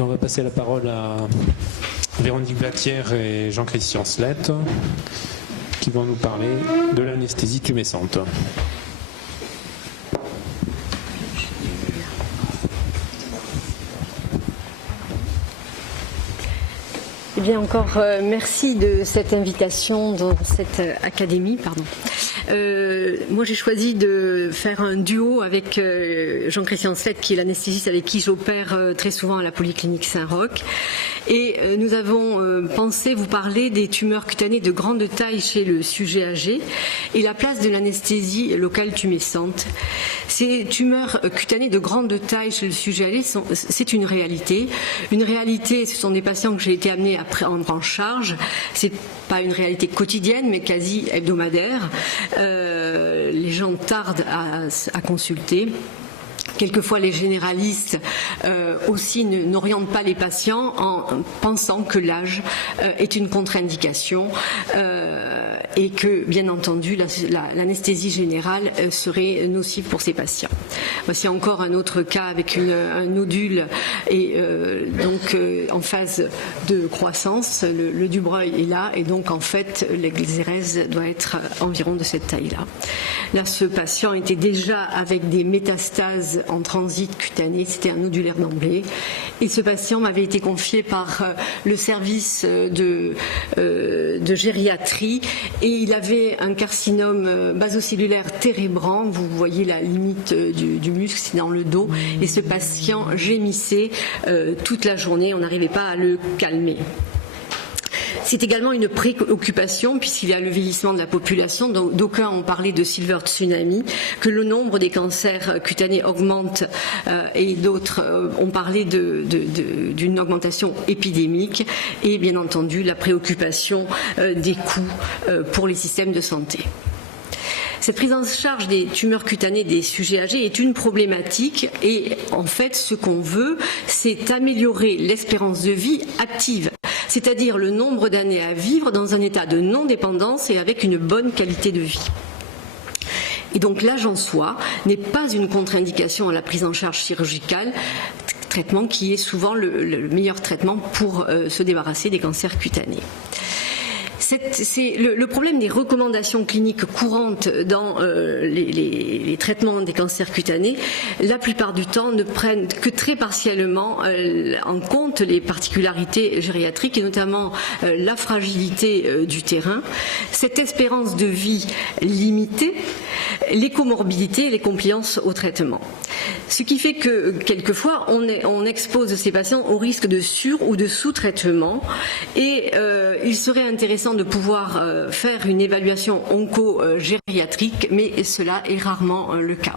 On va passer la parole à Véronique Blatière et Jean-Christian Slett qui vont nous parler de l'anesthésie tumescente. Eh bien encore merci de cette invitation dans cette académie. Moi j'ai choisi de faire un duo avec Jean-Christian Slett qui est l'anesthésiste avec qui j'opère très souvent à la Polyclinique Saint-Roch. Et nous avons pensé vous parler des tumeurs cutanées de grande taille chez le sujet âgé et la place de l'anesthésie locale tumescente. Ces tumeurs cutanées de grande taille chez le sujet âgé, c'est une réalité. Une réalité, ce sont des patients que j'ai été amenée à prendre en charge. C'est pas une réalité quotidienne, mais quasi hebdomadaire. Les gens tardent à consulter. Quelquefois, les généralistes aussi n'orientent pas les patients en pensant que l'âge est une contre-indication et que, bien entendu, l'anesthésie générale serait nocive pour ces patients. Voici encore un autre cas avec un nodule et donc en phase de croissance. Le dubreuil est là et donc en fait l'exérèse doit être environ de cette taille-là. Là, ce patient était déjà avec des métastases en transit cutané, c'était un nodulaire d'emblée. Et ce patient m'avait été confié par le service de gériatrie et il avait un carcinome basocellulaire térébrant. Vous voyez la limite du muscle, c'est dans le dos. Et ce patient gémissait toute la journée, on n'arrivait pas à le calmer. C'est également une préoccupation puisqu'il y a le vieillissement de la population. D'aucuns ont parlé de silver tsunami, que le nombre des cancers cutanés augmente et d'autres ont parlé d'une augmentation épidémique et bien entendu la préoccupation des coûts pour les systèmes de santé. Cette prise en charge des tumeurs cutanées des sujets âgés est une problématique et en fait ce qu'on veut c'est améliorer l'espérance de vie active, c'est-à-dire le nombre d'années à vivre dans un état de non-dépendance et avec une bonne qualité de vie. Et donc l'âge en soi n'est pas une contre-indication à la prise en charge chirurgicale, traitement qui est souvent le meilleur traitement pour se débarrasser des cancers cutanés. C'est le problème des recommandations cliniques courantes dans les traitements des cancers cutanés. La plupart du temps ne prennent que très partiellement en compte les particularités gériatriques et notamment la fragilité du terrain, cette espérance de vie limitée, les comorbidités et les compliances au traitement. Ce qui fait que quelquefois on expose ces patients au risque de sur- ou de sous-traitement et il serait intéressant de pouvoir faire une évaluation onco-gériatrique, mais cela est rarement le cas.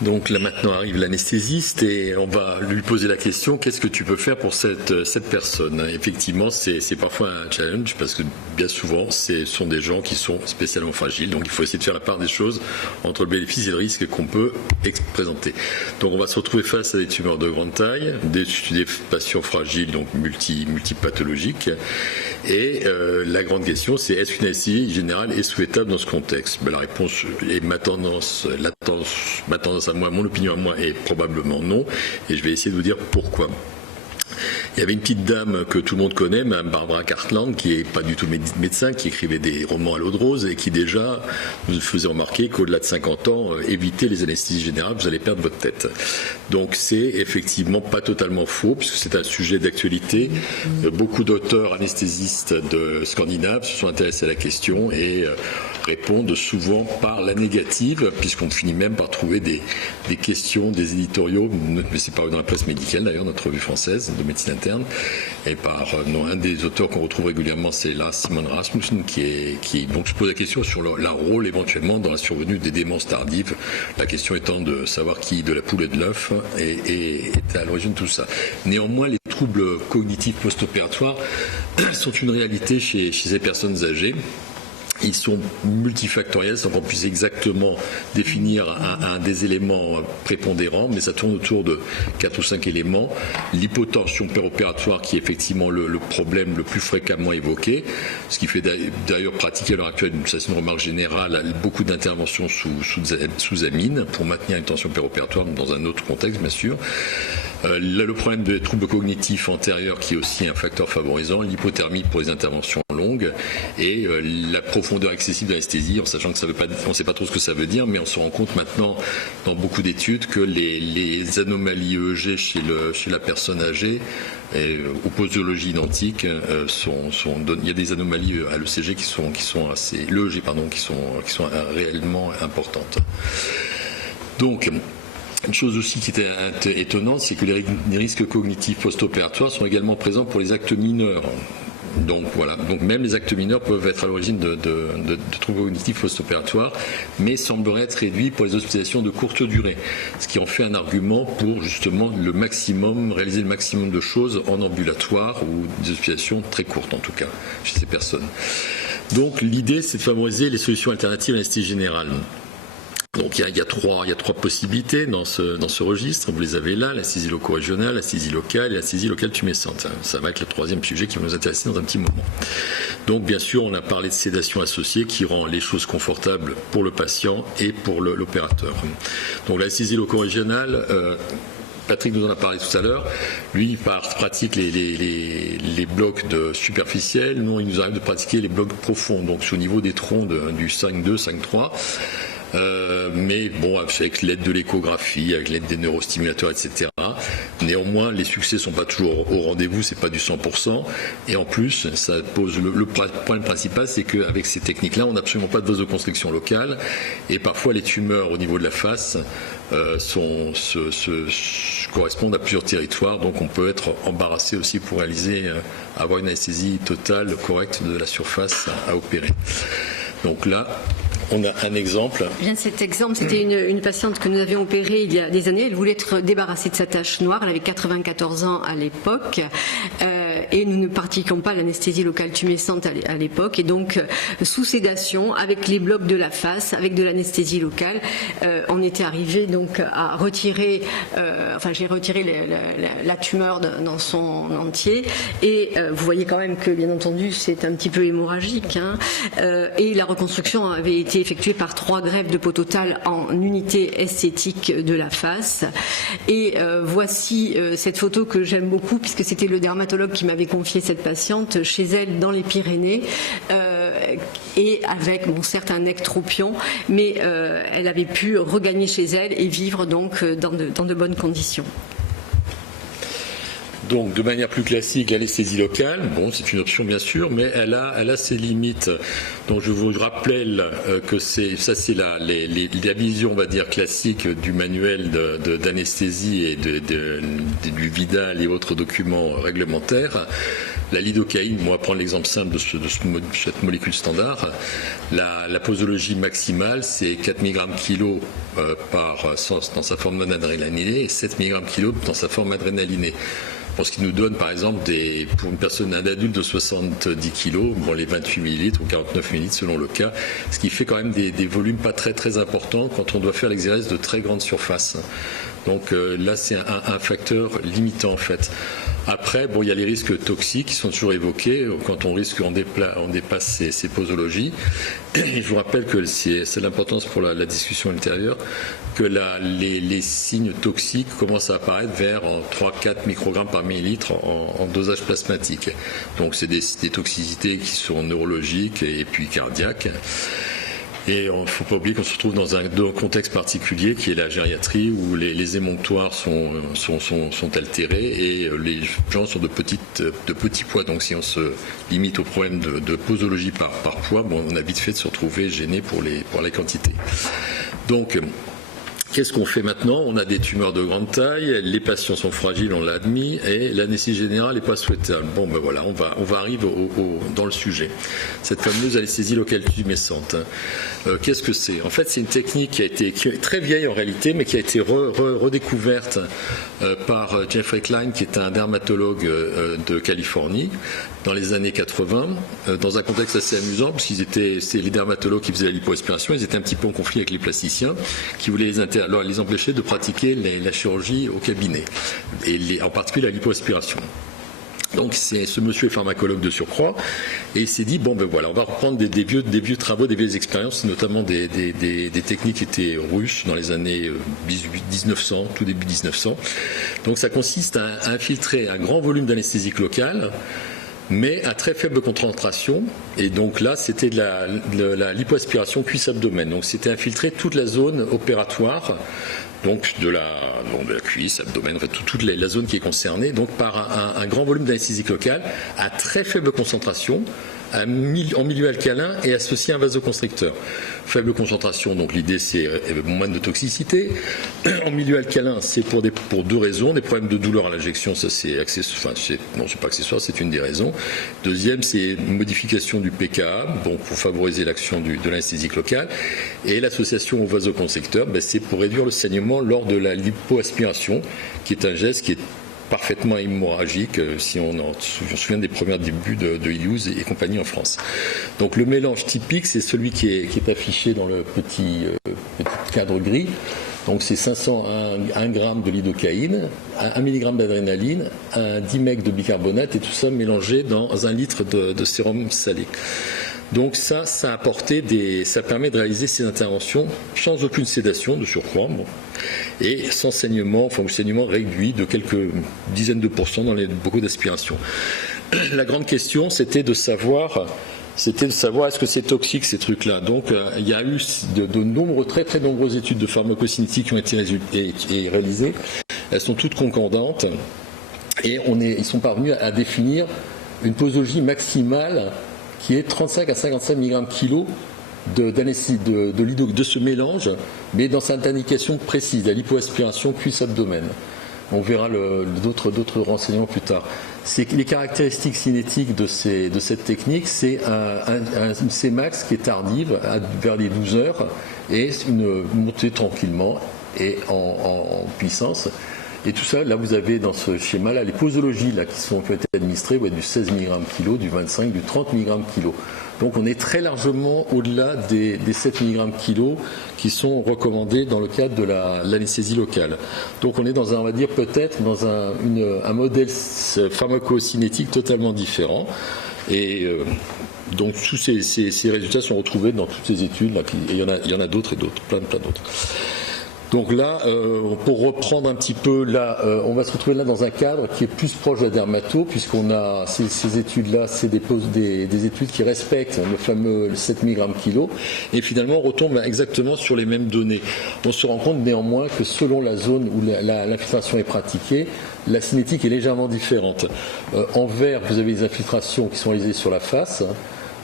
Donc là maintenant arrive l'anesthésiste et on va lui poser la question, qu'est-ce que tu peux faire pour cette personne? Effectivement, c'est parfois un challenge parce que bien souvent ce sont des gens qui sont spécialement fragiles, donc il faut essayer de faire la part des choses entre le bénéfice et le risque qu'on peut présenter. Donc on va se retrouver face à des tumeurs de grande taille, des patients fragiles, donc multipathologiques. Et la grande question, c'est est-ce qu'une anesthésie générale est souhaitable dans ce contexte? La réponse est ma tendance à moi, mon opinion à moi est probablement non. Et je vais essayer de vous dire pourquoi. Il y avait une petite dame que tout le monde connaît, Mme Barbara Cartland, qui n'est pas du tout médecin, qui écrivait des romans à l'eau de rose et qui déjà nous faisait remarquer qu'au-delà de 50 ans, évitez les anesthésies générales, vous allez perdre votre tête. Donc c'est effectivement pas totalement faux, puisque c'est un sujet d'actualité. Beaucoup d'auteurs anesthésistes de scandinaves se sont intéressés à la question et répondent souvent par la négative, puisqu'on finit même par trouver des questions, des éditoriaux, mais c'est paru dans la presse médicale d'ailleurs, notre revue française de médecine interne, et par un des auteurs qu'on retrouve régulièrement, c'est là Simon Rasmussen, qui donc se pose la question sur leur rôle éventuellement dans la survenue des démences tardives, la question étant de savoir qui de la poule et de l'œuf est à l'origine de tout ça. Néanmoins, les troubles cognitifs post-opératoires sont une réalité chez ces personnes âgées. Ils sont multifactoriels, sans qu'on puisse exactement définir un des éléments prépondérants, mais ça tourne autour de 4 ou 5 éléments. L'hypotension péropératoire, qui est effectivement le problème le plus fréquemment évoqué, ce qui fait d'ailleurs pratiquer à l'heure actuelle, ça c'est une remarque générale, beaucoup d'interventions sous amine pour maintenir une tension péropératoire dans un autre contexte, bien sûr. Le problème des troubles cognitifs antérieurs, qui est aussi un facteur favorisant, l'hypothermie pour les interventions longues, et la profondeur excessive de l'anesthésie, en sachant que on ne sait pas trop ce que ça veut dire, mais on se rend compte maintenant dans beaucoup d'études que les anomalies EEG chez la personne âgée, aux posologies identiques, il y a des anomalies à l'ECG qui sont assez, l'EEG pardon, qui sont réellement importantes. Donc, une chose aussi qui était étonnante, c'est que les risques cognitifs post-opératoires sont également présents pour les actes mineurs. Donc voilà, donc même les actes mineurs peuvent être à l'origine de troubles cognitifs post-opératoires, mais sembleraient être réduits pour les hospitalisations de courte durée, ce qui en fait un argument pour justement réaliser le maximum de choses en ambulatoire ou des hospitalisations très courtes en tout cas chez ces personnes. Donc l'idée, c'est de favoriser les solutions alternatives à l'anesthésie générale. Donc il y a trois possibilités dans ce registre. Vous les avez là, l'anesthésie loco-régionale, l'anesthésie locale et l'anesthésie locale tumescente. Ça va être le troisième sujet qui va nous intéresser dans un petit moment. Donc bien sûr, on a parlé de sédation associée qui rend les choses confortables pour le patient et pour l'opérateur. Donc l'anesthésie loco-régionale, Patrick nous en a parlé tout à l'heure. Lui, il pratique les blocs superficiels. Nous, il nous arrive de pratiquer les blocs profonds, donc au niveau des troncs du 5-2, 5-3. Mais bon, avec l'aide de l'échographie, avec l'aide des neurostimulateurs, etc. Néanmoins, les succès ne sont pas toujours au rendez-vous, c'est pas du 100%. Et en plus, ça pose le problème principal, c'est qu'avec ces techniques-là, on n'a absolument pas de vasoconstriction locale. Et parfois, les tumeurs au niveau de la face correspondent à plusieurs territoires. Donc, on peut être embarrassé aussi pour avoir une anesthésie totale correcte de la surface à opérer. Donc là, on a un exemple. Bien, cet exemple, c'était une patiente que nous avions opérée il y a des années. Elle voulait être débarrassée de sa tache noire. Elle avait 94 ans à l'époque. Et nous ne pratiquions pas l'anesthésie locale tumescente à l'époque. Et donc, sous sédation, avec les blocs de la face, avec de l'anesthésie locale, on était arrivé donc à retirer, j'ai retiré la tumeur dans son entier. Et vous voyez quand même que, bien entendu, c'est un petit peu hémorragique. Et la reconstruction avait été effectuée par 3 greffes de peau totale en unité esthétique de la face. Et voici cette photo que j'aime beaucoup, puisque c'était le dermatologue qui m'avait confié cette patiente chez elle dans les Pyrénées, et avec certes un ectropion, mais elle avait pu regagner chez elle et vivre donc dans de bonnes conditions. Donc, de manière plus classique, l'anesthésie locale, bon, c'est une option bien sûr, mais elle a ses limites. Donc, je vous rappelle que c'est la vision, on va dire, classique du manuel d'anesthésie et du Vidal et autres documents réglementaires. La lidocaïne, on va prendre l'exemple simple de cette molécule standard. La posologie maximale, c'est 4 mg kg dans sa forme non adrénalinée et 7 mg kg dans sa forme adrénalinée. Ce qui nous donne, par exemple, pour une personne, un adulte de 70 kg, les 28 ml ou 49 ml selon le cas, ce qui fait quand même des volumes pas très très importants quand on doit faire l'exercice de très grande surface. Donc là, c'est un facteur limitant en fait. Après, il y a les risques toxiques qui sont toujours évoqués quand on dépasse ces posologies. Et je vous rappelle que c'est l'importance pour la discussion ultérieure que les signes toxiques commencent à apparaître vers 3-4 microgrammes par millilitre en dosage plasmatique. Donc c'est des toxicités qui sont neurologiques et puis cardiaques. Et il ne faut pas oublier qu'on se retrouve dans un contexte particulier qui est la gériatrie où les émonctoires sont altérés et les gens sont de petits poids. Donc si on se limite au problème de posologie par poids, on a vite fait de se retrouver gêné pour les quantités. Donc Qu'est-ce qu'on fait maintenant? On a des tumeurs de grande taille, les patients sont fragiles, on l'a admis, et l'anesthésie générale n'est pas souhaitable. Bon, ben voilà, on va arriver dans le sujet. Cette fameuse anesthésie locale tumescente. Qu'est-ce que c'est? En fait, c'est une technique qui est très vieille en réalité, mais qui a été redécouverte par Jeffrey Klein, qui est un dermatologue de Californie, dans les années 80, dans un contexte assez amusant, parce c'est les dermatologues qui faisaient la lipoaspiration, ils étaient un petit peu en conflit avec les plasticiens, qui voulaient les empêcher de pratiquer la chirurgie au cabinet, et en particulier la lipoaspiration. Donc ce monsieur est pharmacologue de surcroît, et il s'est dit, bon ben voilà, on va reprendre des vieux travaux, des vieilles expériences, notamment des techniques qui étaient russes dans les années 1900, tout début 1900. Donc ça consiste à infiltrer un grand volume d'anesthésique locale, mais à très faible concentration, et donc là c'était de la lipoaspiration cuisse-abdomen, donc c'était infiltrer toute la zone opératoire, donc de la cuisse, abdomen, en fait toute la zone qui est concernée, donc par un grand volume d'anesthésique locale à très faible concentration, en milieu alcalin et associé à un vasoconstricteur. Faible concentration, donc l'idée c'est moins de toxicité. En milieu alcalin, c'est pour deux raisons, des problèmes de douleur à l'injection, ça c'est accessoire, non c'est pas accessoire, c'est une des raisons. Deuxième, c'est une modification du pKa, donc pour favoriser l'action de l'anesthésique locale. Et l'association au vasoconstricteur, c'est pour réduire le saignement lors de la lipoaspiration, qui est un geste qui est parfaitement hémorragique, si on se souvient des premiers débuts de Hughes et compagnie en France. Donc le mélange typique, c'est celui qui est affiché dans le petit cadre gris. Donc c'est 501 g de lidocaïne, 1 mg d'adrénaline, 10 mg de bicarbonate, et tout ça mélangé dans 1 litre de sérum salé. Donc ça permet de réaliser ces interventions sans aucune sédation de surcroît, et sans saignement, enfin le saignement réduit de quelques dizaines de pourcents dans beaucoup d'aspirations. La grande question, c'était de savoir est-ce que c'est toxique ces trucs-là. Donc il y a eu très très nombreuses études de pharmacocinétique qui ont été réalisées. Elles sont toutes concordantes, et ils sont parvenus à définir une posologie maximale qui est 35 à 55 mg kg de ce mélange, mais dans cette indication précise, la lipoaspiration cuisse-abdomen. On verra d'autres renseignements plus tard. Les caractéristiques cinétiques de cette technique, c'est une Cmax qui est tardive, vers les 12 heures, et une montée tranquillement et en puissance. Et tout ça, là vous avez dans ce schéma-là les posologies qui ont été administrées, du 16 mg kg, du 25, du 30 mg kg. Donc on est très largement au-delà des 7 mg kg qui sont recommandés dans le cadre de l'anesthésie locale. Donc on est on va dire peut-être dans un modèle pharmacocinétique totalement différent. Et donc tous ces résultats sont retrouvés dans toutes ces études, et il y en a d'autres et d'autres, plein d'autres. Donc là, pour reprendre un petit peu, on va se retrouver là dans un cadre qui est plus proche de la dermato, puisqu'on a ces études-là, c'est des études qui respectent le fameux 7 mg kg, et finalement on retombe exactement sur les mêmes données. On se rend compte néanmoins que selon la zone où l'infiltration est pratiquée, la cinétique est légèrement différente. En vert, vous avez des infiltrations qui sont réalisées sur la face.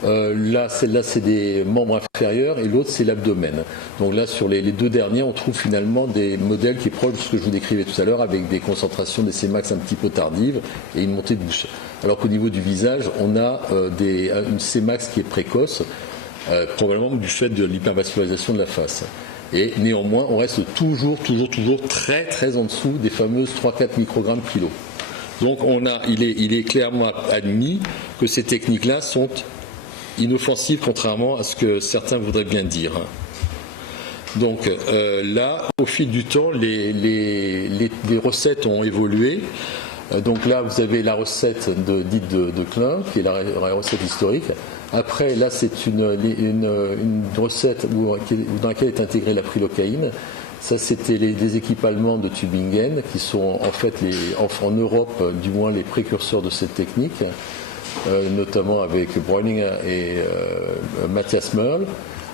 Celle-là, c'est des membres inférieurs, et l'autre, c'est l'abdomen. Donc là, sur les deux derniers, on trouve finalement des modèles qui est proche de ce que je vous décrivais tout à l'heure, avec des concentrations des Cmax un petit peu tardives et une montée de bouche. Alors qu'au niveau du visage, on a une Cmax qui est précoce, probablement du fait de l'hypervascularisation de la face. Et néanmoins, on reste toujours très très en dessous des fameuses 3-4 microgrammes kilo. Donc il est clairement admis que ces techniques-là sont inoffensive, contrairement à ce que certains voudraient bien dire. Donc là, au fil du temps, les recettes ont évolué. Donc là, vous avez la recette dite de Klein, qui est la recette historique. Après, là, c'est une recette dans laquelle est intégrée la prilocaïne. Ça, c'était des équipes allemandes de Tübingen, qui sont en fait, en Europe, du moins, les précurseurs de cette technique. Notamment avec Bräuninger et Matthias Merl.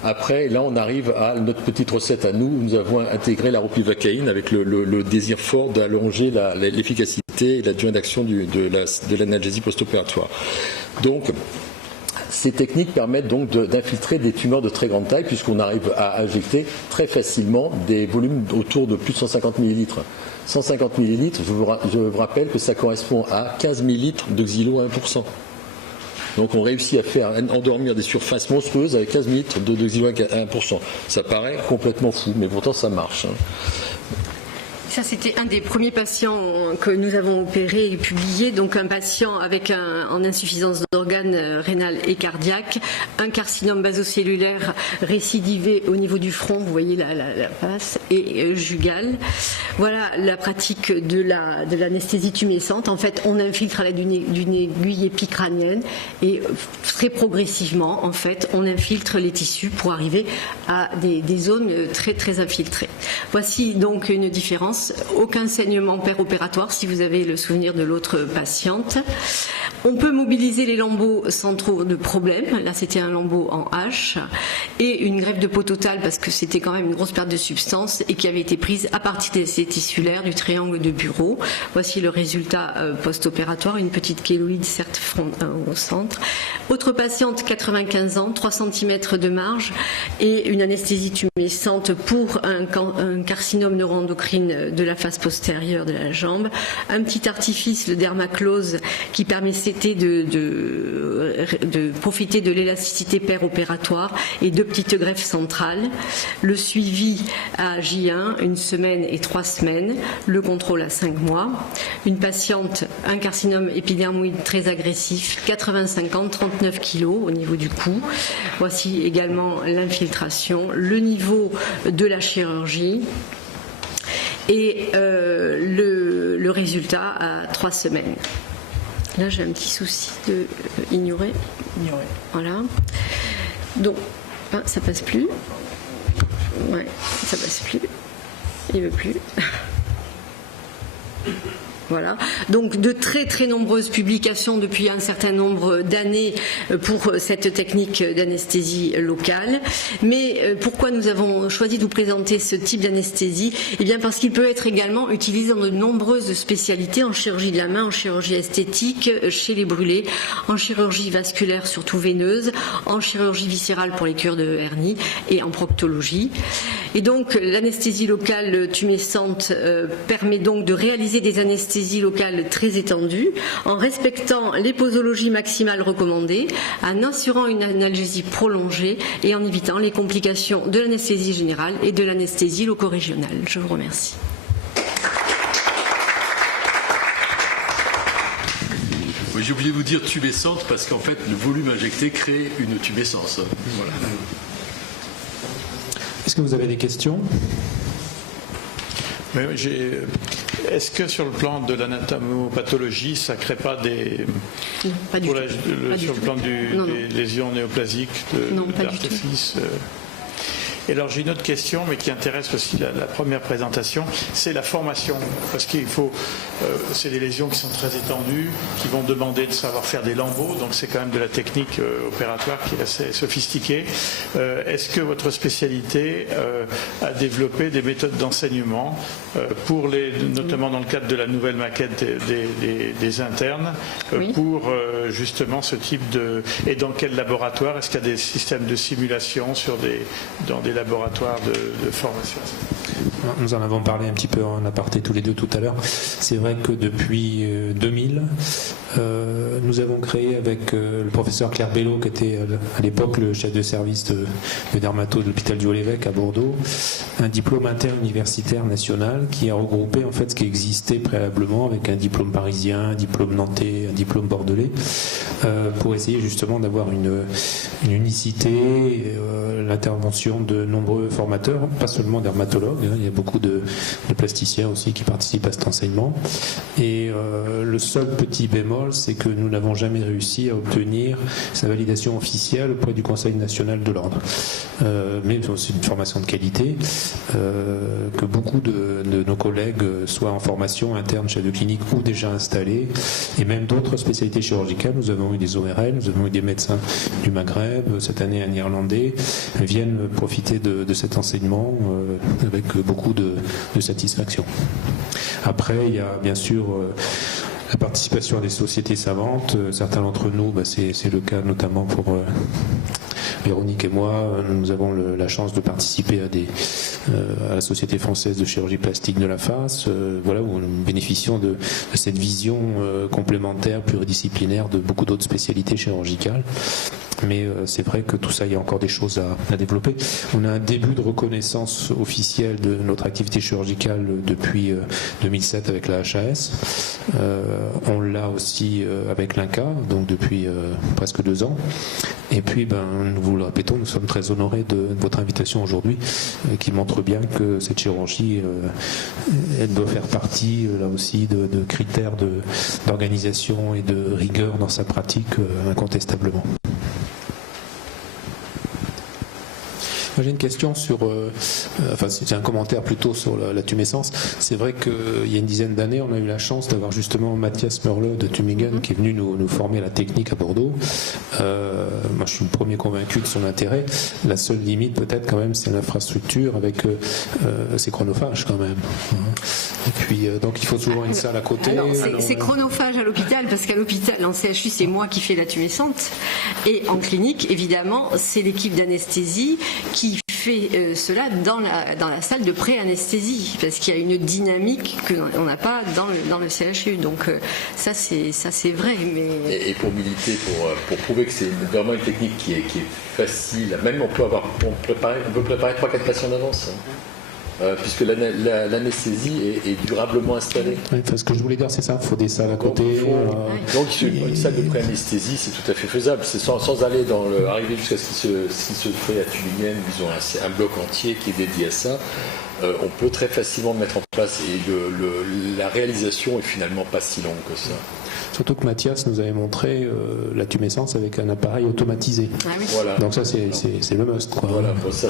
Après, là, on arrive à notre petite recette à nous, où nous avons intégré la ropivacaïne avec le désir fort d'allonger l'efficacité et la durée d'action de l'analgésie post-opératoire. Donc, Ces techniques permettent donc d'infiltrer des tumeurs de très grande taille puisqu'on arrive à injecter très facilement des volumes autour de plus de 150 millilitres. 150 millilitres, je vous rappelle que ça correspond à 15 millilitres de xylo à 1%. Donc on réussit à faire endormir des surfaces monstrueuses avec 15 millilitres de xylo à 1%. Ça paraît complètement fou, mais pourtant ça marche. Ça, c'était un des premiers patients que nous avons opéré et publié. Donc, un patient avec en insuffisance d'organes rénal et cardiaque, un carcinome basocellulaire récidivé au niveau du front, vous voyez la face, et jugal. Voilà la pratique de l'anesthésie tumescente. En fait, on infiltre à l'aide d'une aiguille épicrânienne et très progressivement, en fait, on infiltre les tissus pour arriver à des zones très, très infiltrées. Voici donc une différence. Aucun saignement péropératoire si vous avez le souvenir de l'autre patiente. On peut mobiliser les lambeaux sans trop de problème. Là, c'était un lambeau en H et une greffe de peau totale parce que c'était quand même une grosse perte de substance et qui avait été prise à partir des essais tissulaires du triangle de Bureau. Voici le résultat post-opératoire, une petite kéloïde certes au centre. Autre patiente, 95 ans, 3 cm de marge et une anesthésie tumescente pour un carcinome neuroendocrine de la face postérieure de la jambe. Un petit artifice, le dermaclose, qui permettait de profiter de l'élasticité péropératoire et 2 petites greffes centrales. Le suivi à J1, 1 semaine et 3 semaines. Le contrôle à 5 mois. Une patiente, un carcinome épidermoïde très agressif, 85 ans, 39 kg au niveau du cou. Voici également l'infiltration, le niveau de la chirurgie. Et le résultat à 3 semaines. Là, j'ai un petit souci de ignorer. Voilà. Donc, ça passe plus. Ouais, ça passe plus. Il veut plus. Voilà. Donc de très très nombreuses publications depuis un certain nombre d'années pour cette technique d'anesthésie locale. Mais pourquoi nous avons choisi de vous présenter ce type d'anesthésie? Eh bien parce qu'il peut être également utilisé dans de nombreuses spécialités, en chirurgie de la main, en chirurgie esthétique, chez les brûlés, en chirurgie vasculaire surtout veineuse, en chirurgie viscérale pour les cures de hernie et en proctologie. Et donc l'anesthésie locale tumescente permet donc de réaliser des anesthésies locale très étendue, en respectant les posologies maximales recommandées, en assurant une analgésie prolongée et en évitant les complications de l'anesthésie générale et de l'anesthésie loco-régionale. Je vous remercie. Oui, j'ai oublié de vous dire tumescente parce qu'en fait le volume injecté crée une tumescence. Voilà. Est-ce que vous avez des questions? Oui, est-ce que sur le plan de l'anatomopathologie, ça ne crée pas des... Non, pas du tout. Sur le plan des lésions néoplasiques d'artifice Et alors j'ai une autre question, mais qui intéresse aussi la première présentation, c'est la formation. Parce qu'il faut, c'est des lésions qui sont très étendues, qui vont demander de savoir faire des lambeaux, donc c'est quand même de la technique opératoire qui est assez sophistiquée. Est-ce que votre spécialité a développé des méthodes d'enseignement pour notamment dans le cadre de la nouvelle maquette des internes, pour justement ce type de... Et dans quel laboratoire? Est-ce qu'il y a des systèmes de simulation dans des laboratoires de formation? Nous en avons parlé un petit peu en aparté tous les deux tout à l'heure. C'est vrai que depuis 2000, nous avons créé avec le professeur Claire Bello, qui était à l'époque le chef de service de dermato de l'hôpital du Haut-l'Évêque à Bordeaux, un diplôme interuniversitaire national qui a regroupé en fait ce qui existait préalablement avec un diplôme parisien, un diplôme nantais, un diplôme bordelais, pour essayer justement d'avoir une unicité, l'intervention de nombreux formateurs, pas seulement dermatologues, il y a beaucoup de plasticiens aussi qui participent à cet enseignement. Et le seul petit bémol, c'est que nous n'avons jamais réussi à obtenir sa validation officielle auprès du Conseil national de l'ordre. Mais c'est une formation de qualité, que beaucoup de nos collègues soient en formation interne chef de clinique ou déjà installés, et même d'autres spécialités chirurgicales. Nous avons eu des ORL, nous avons eu des médecins du Maghreb, cette année un Irlandais, viennent profiter de cet enseignement avec beaucoup de satisfaction. Après, il y a bien sûr la participation à des sociétés savantes. Certains d'entre nous, c'est le cas notamment pour Véronique et moi. Nous avons la chance de participer à la Société française de chirurgie plastique de la face, voilà, où nous bénéficions de cette vision complémentaire, pluridisciplinaire de beaucoup d'autres spécialités chirurgicales. Mais c'est vrai que tout ça, il y a encore des choses à développer. On a un début de reconnaissance officielle de notre activité chirurgicale depuis 2007 avec la HAS. On l'a aussi avec l'INCA, donc depuis presque 2 ans. Et puis, nous vous le répétons, nous sommes très honorés de votre invitation aujourd'hui, qui montre bien que cette chirurgie, elle doit faire partie, là aussi, de critères d'organisation et de rigueur dans sa pratique, incontestablement. J'ai une question sur, c'est un commentaire plutôt sur la tumescence. C'est vrai qu'il y a une dizaine d'années, on a eu la chance d'avoir justement Mathias Mørle de Tübingen qui est venu nous former à la technique à Bordeaux. Moi, je suis le premier convaincu de son intérêt. La seule limite, peut-être quand même, c'est l'infrastructure avec c'est chronophage quand même. Et puis, donc, il faut toujours une salle à côté. C'est chronophage à l'hôpital parce qu'à l'hôpital, en CHU, c'est moi qui fais la tumescente. Et en clinique, évidemment, c'est l'équipe d'anesthésie qui fait cela dans la salle de pré-anesthésie parce qu'il y a une dynamique qu'on n'a pas dans le CHU. Donc ça c'est vrai. Mais... Et pour militer, pour prouver que c'est vraiment une technique qui est facile, même on peut préparer 3-4 patients d'avance. Puisque l'anesthésie est durablement installée. Oui, ce que je voulais dire, c'est ça, il faut des salles à côté. Donc une salle de pré-anesthésie, c'est tout à fait faisable. C'est sans aller arriver jusqu'à ce qui se fait à Tübingen, ils ont un bloc entier qui est dédié à ça. On peut très facilement le mettre en place et la réalisation est finalement pas si longue que ça. Surtout que Mathias nous avait montré la tumescence avec un appareil automatisé. Ah oui. Voilà. Donc ça c'est le must, quoi. Voilà, bon, ça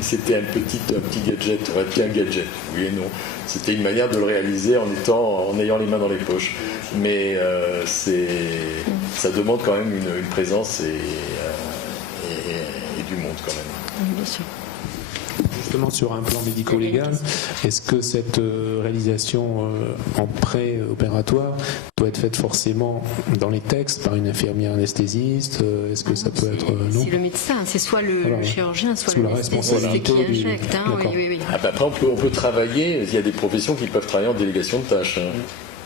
c'était un petit gadget, un gadget, oui et non. C'était une manière de le réaliser en ayant les mains dans les poches. Mais ça demande quand même une présence et du monde quand même. Bien sûr. Justement sur un plan médico-légal, est-ce que cette réalisation en pré-opératoire doit être faite forcément dans les textes par une infirmière anesthésiste? Est-ce que ça peut être non? C'est le médecin, c'est soit le chirurgien, soit l'anesthésiste qui injecte. Oui. Après on peut travailler, il y a des professions qui peuvent travailler en délégation de tâches.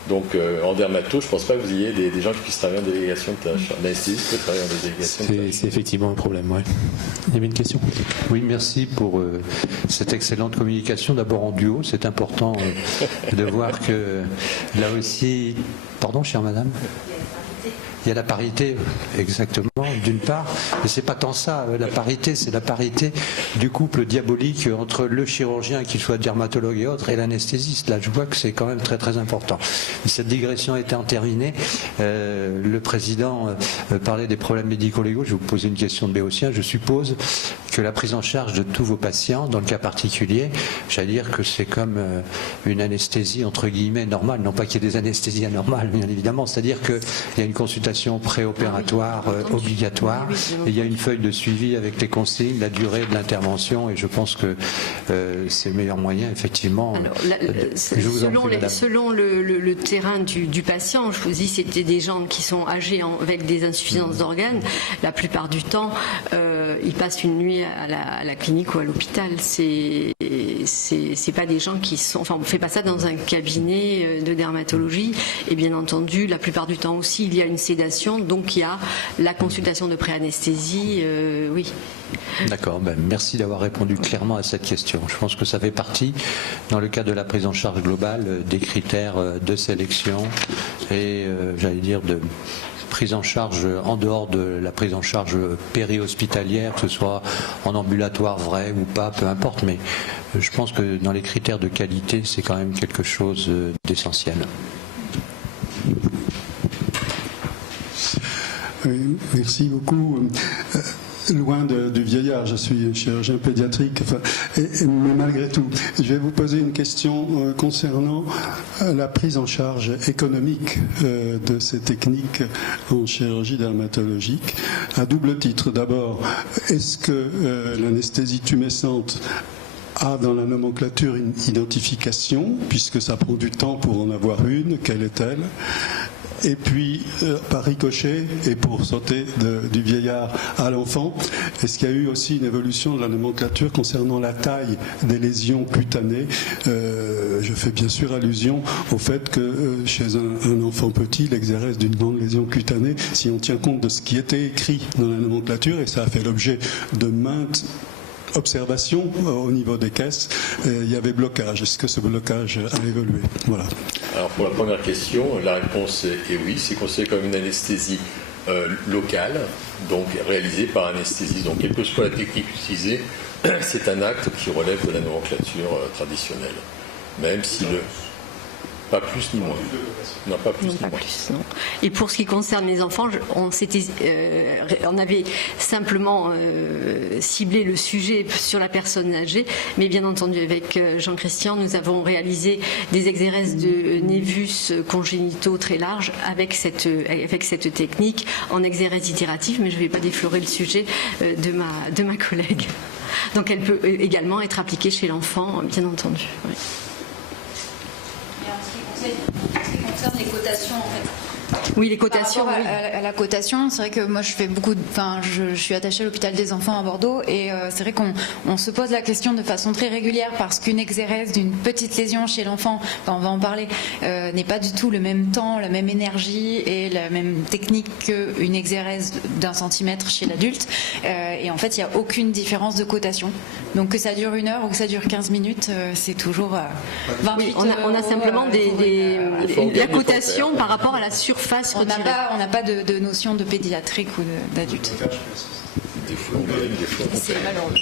Donc en dermato, je ne pense pas que vous ayez des gens qui puissent travailler en délégation de tâches. L'anesthésiste peut travailler en délégation de tâches. C'est effectivement un problème, oui. Il y avait une question? Oui, merci pour cette excellente communication. D'abord en duo, c'est important de voir que là aussi... Pardon, chère madame ? Il y a la parité, exactement, d'une part, mais c'est pas tant ça. La parité, c'est la parité du couple diabolique entre le chirurgien, qu'il soit dermatologue et autres, et l'anesthésiste. Là, je vois que c'est quand même très très important. Cette digression étant terminée, le président parlait des problèmes médico-légaux. Je vais vous poser une question de béotien. Je suppose que la prise en charge de tous vos patients, dans le cas particulier, j'allais dire que c'est comme une anesthésie entre guillemets normale, non pas qu'il y ait des anesthésies anormales, bien évidemment, c'est-à-dire qu'il y a une consultation préopératoire obligatoire et il y a une feuille de suivi avec les consignes, la durée de l'intervention, et je pense que c'est le meilleur moyen, effectivement. Alors, selon le terrain du patient, je vous dis, c'était des gens qui sont âgés avec des insuffisances d'organes. La plupart du temps, ils passent une nuit à la clinique ou à l'hôpital. C'est pas des gens qui sont... Enfin, on ne fait pas ça dans un cabinet de dermatologie. Et bien entendu, la plupart du temps aussi, il y a une sédation. Donc, il y a la consultation de pré-anesthésie, oui. D'accord. Merci d'avoir répondu clairement à cette question. Je pense que ça fait partie, dans le cadre de la prise en charge globale, des critères de sélection et, j'allais dire, de prise en charge en dehors de la prise en charge péri-hospitalière, que ce soit en ambulatoire vrai ou pas, peu importe, mais je pense que dans les critères de qualité, c'est quand même quelque chose d'essentiel. Oui, merci beaucoup. Loin du vieillard, je suis chirurgien pédiatrique, mais malgré tout, je vais vous poser une question concernant la prise en charge économique de ces techniques en chirurgie dermatologique, à double titre. D'abord, est-ce que l'anesthésie tumescente a dans la nomenclature une identification, puisque ça prend du temps pour en avoir une, quelle est-elle? Et puis, par ricochet, et pour sauter du vieillard à l'enfant, est-ce qu'il y a eu aussi une évolution de la nomenclature concernant la taille des lésions cutanées? Je fais bien sûr allusion au fait que chez un enfant petit, l'exérèse d'une grande lésion cutanée, si on tient compte de ce qui était écrit dans la nomenclature, et ça a fait l'objet de maintes observation au niveau des caisses, il y avait blocage. Est-ce que ce blocage a évolué? Voilà. Alors pour la première question, la réponse est oui. C'est considéré comme une anesthésie locale, donc réalisée par anesthésiste. Donc quelle que soit la technique utilisée, c'est un acte qui relève de la nomenclature traditionnelle. Même si pas plus ni moins. Non, pas plus non, ni pas moins. Plus, non. Et pour ce qui concerne les enfants, on avait simplement ciblé le sujet sur la personne âgée, mais bien entendu avec Jean-Christian, nous avons réalisé des exérèses de névus congénitaux très larges avec cette technique en exérèse itérative, mais je ne vais pas déflorer le sujet de ma collègue. Donc elle peut également être appliquée chez l'enfant, bien entendu. Oui. En ce qui concerne les cotations, en fait. Oui, les cotations. Par rapport à la cotation, c'est vrai que moi je fais je suis attachée à l'hôpital des enfants à Bordeaux et c'est vrai qu'on se pose la question de façon très régulière parce qu'une exérèse d'une petite lésion chez l'enfant, on va en parler, n'est pas du tout le même temps, la même énergie et la même technique qu'une exérèse d'1 centimètre chez l'adulte. Et en fait, il n'y a aucune différence de cotation. Donc que ça dure 1 heure ou que ça dure 15 minutes, c'est toujours 28 oui, on a simplement la cotation par rapport à la surface retirée. On n'a pas de notion de pédiatrique ou d'adulte. Des fois, c'est malheureux.